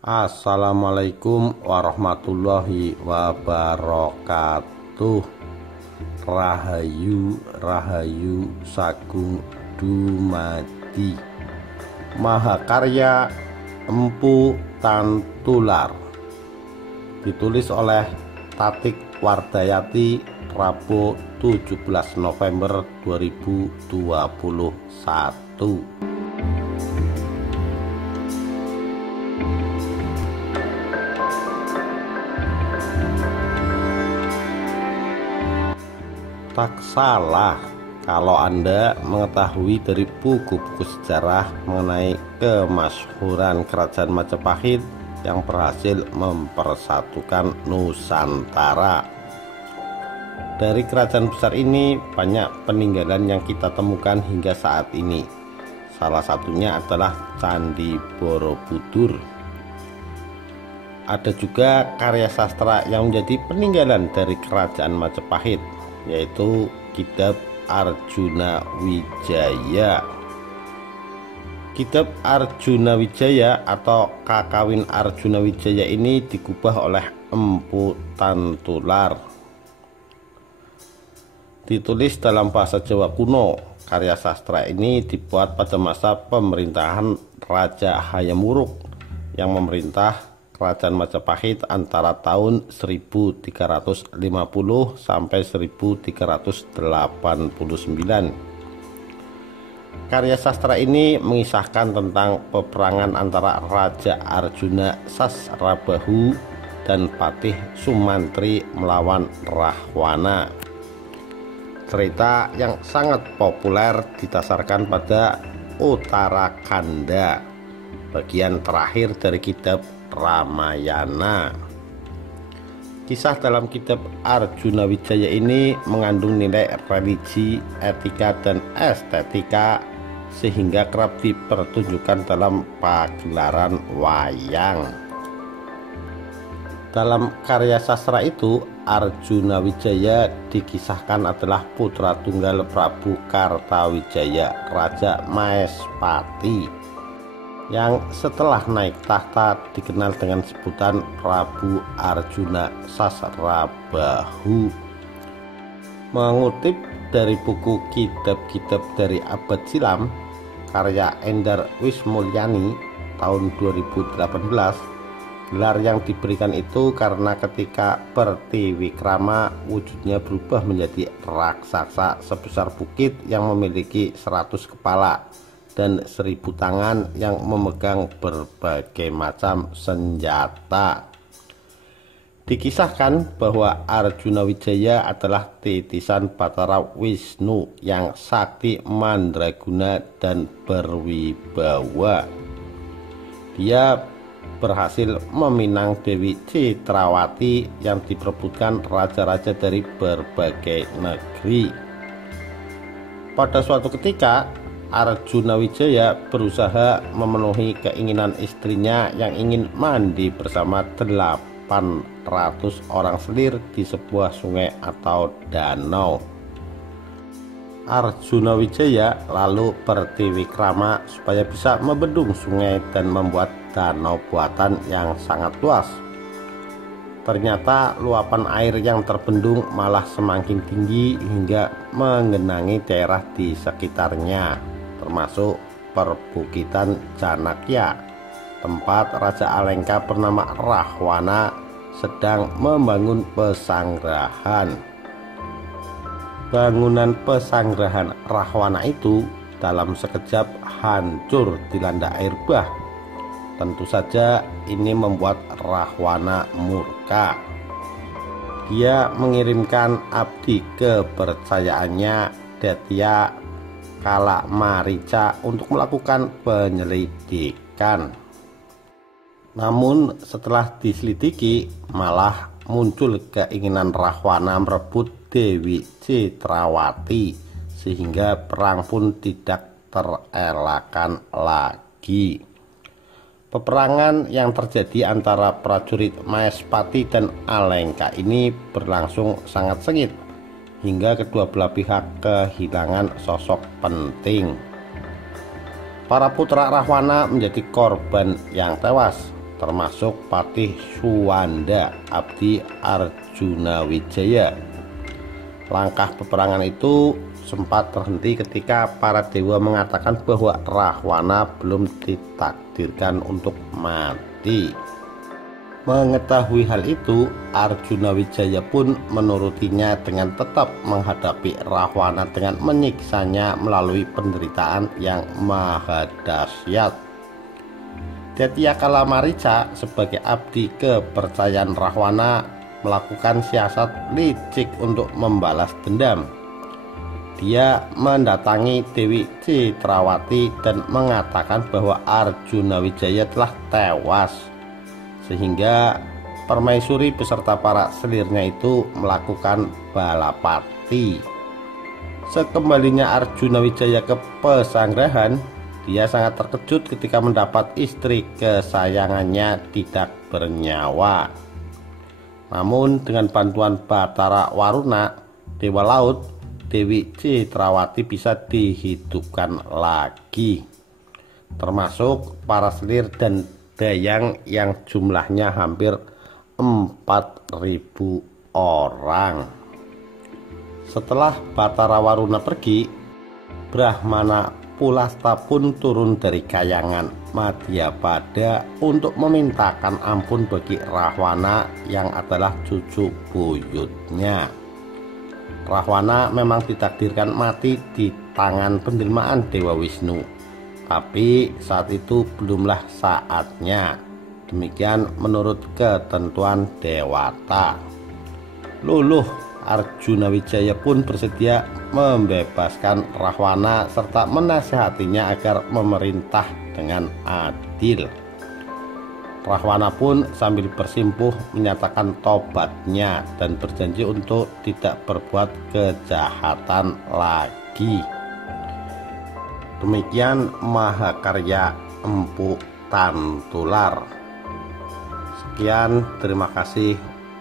Assalamualaikum warahmatullahi wabarakatuh. Rahayu Rahayu Sagung Dumadi. Mahakarya Empu Tantular. Ditulis oleh Tatik Wardayati, Rabu 17 November 2021. Tak salah kalau Anda mengetahui dari buku-buku sejarah mengenai kemasyhuran kerajaan Majapahit yang berhasil mempersatukan Nusantara. Dari kerajaan besar ini banyak peninggalan yang kita temukan hingga saat ini. Salah satunya adalah Candi Borobudur. Ada juga karya sastra yang menjadi peninggalan dari kerajaan Majapahit, yaitu Kitab Arjuna Wijaya. Kitab Arjuna Wijaya atau Kakawin Arjuna Wijaya ini digubah oleh Empu Tantular. Ditulis dalam bahasa Jawa kuno, karya sastra ini dibuat pada masa pemerintahan Raja Hayam Wuruk yang memerintah Kerajaan Majapahit antara tahun 1350 sampai 1389. Karya sastra ini mengisahkan tentang peperangan antara Raja Arjuna Sasrabahu dan Patih Sumantri melawan Rahwana. Cerita yang sangat populer didasarkan pada Uttarakanda, bagian terakhir dari kitab Ramayana. Kisah dalam kitab Arjuna Wijaya ini mengandung nilai religi, etika, dan estetika sehingga kerap dipertunjukkan dalam pagelaran wayang. Dalam karya sastra itu, Arjuna Wijaya dikisahkan adalah putra tunggal Prabu Kartawijaya, Raja Maespati, yang setelah naik tahta dikenal dengan sebutan Prabu Arjuna Sasrabahu. Mengutip dari buku Kitab-Kitab dari Abad Silam karya Endar Wismulyani tahun 2018, gelar yang diberikan itu karena ketika Pertiwikrama wujudnya berubah menjadi raksasa sebesar bukit yang memiliki 100 kepala dan 1000 tangan yang memegang berbagai macam senjata. Dikisahkan bahwa Arjuna Wijaya adalah titisan Batara Wisnu yang sakti mandraguna dan berwibawa. Dia berhasil meminang Dewi Citrawati yang diperebutkan raja-raja dari berbagai negeri. Pada suatu ketika Arjuna Wijaya berusaha memenuhi keinginan istrinya yang ingin mandi bersama 800 orang selir di sebuah sungai atau danau. Arjuna Wijaya lalu Pertiwikrama supaya bisa membendung sungai dan membuat danau buatan yang sangat luas. Ternyata luapan air yang terbendung malah semakin tinggi hingga menggenangi daerah di sekitarnya, termasuk perbukitan Janakya, tempat Raja Alengka bernama Rahwana sedang membangun pesanggrahan. Bangunan pesanggrahan Rahwana itu dalam sekejap hancur dilanda air bah. Tentu saja ini membuat Rahwana murka. Dia mengirimkan abdi kepercayaannya Detya Kalamarica untuk melakukan penyelidikan. Namun setelah diselidiki malah muncul keinginan Rahwana merebut Dewi Citrawati sehingga perang pun tidak terelakkan lagi. Peperangan yang terjadi antara prajurit Maespati dan Alengka ini berlangsung sangat sengit hingga kedua belah pihak kehilangan sosok penting. Para putra Rahwana menjadi korban yang tewas, termasuk Patih Suwanda Abdi Arjunawijaya. Langkah peperangan itu sempat terhenti ketika para dewa mengatakan bahwa Rahwana belum ditakdirkan untuk mati. Mengetahui hal itu, Arjunawijaya pun menurutinya dengan tetap menghadapi Rahwana dengan menyiksanya melalui penderitaan yang maha dahsyat. Tetyakala Marica sebagai abdi kepercayaan Rahwana melakukan siasat licik untuk membalas dendam. Dia mendatangi Dewi Citrawati dan mengatakan bahwa Arjunawijaya telah tewas, sehingga permaisuri beserta para selirnya itu melakukan balapati. Sekembalinya Arjunawijaya ke pesanggrahan, dia sangat terkejut ketika mendapat istri kesayangannya tidak bernyawa. Namun dengan bantuan Batara Waruna, dewa laut, Dewi Citrawati bisa dihidupkan lagi, termasuk para selir dan dayang yang jumlahnya hampir 4.000 orang. Setelah Batara Waruna pergi, Brahmana Pulasta pun turun dari kayangan Madhyapada untuk memintakan ampun bagi Rahwana yang adalah cucu buyutnya. Rahwana memang ditakdirkan mati di tangan penjelmaan Dewa Wisnu, tapi saat itu belumlah saatnya. Demikian menurut ketentuan Dewata. Luluh Arjunawijaya pun bersedia membebaskan Rahwana serta menasihatinya agar memerintah dengan adil. Rahwana pun sambil bersimpuh menyatakan tobatnya dan berjanji untuk tidak berbuat kejahatan lagi. Demikian mahakarya Empu Tantular. Sekian, terima kasih.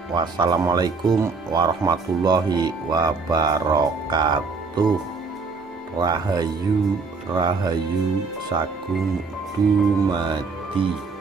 Wassalamualaikum warahmatullahi wabarakatuh. Rahayu, Rahayu Sagung Dumadi.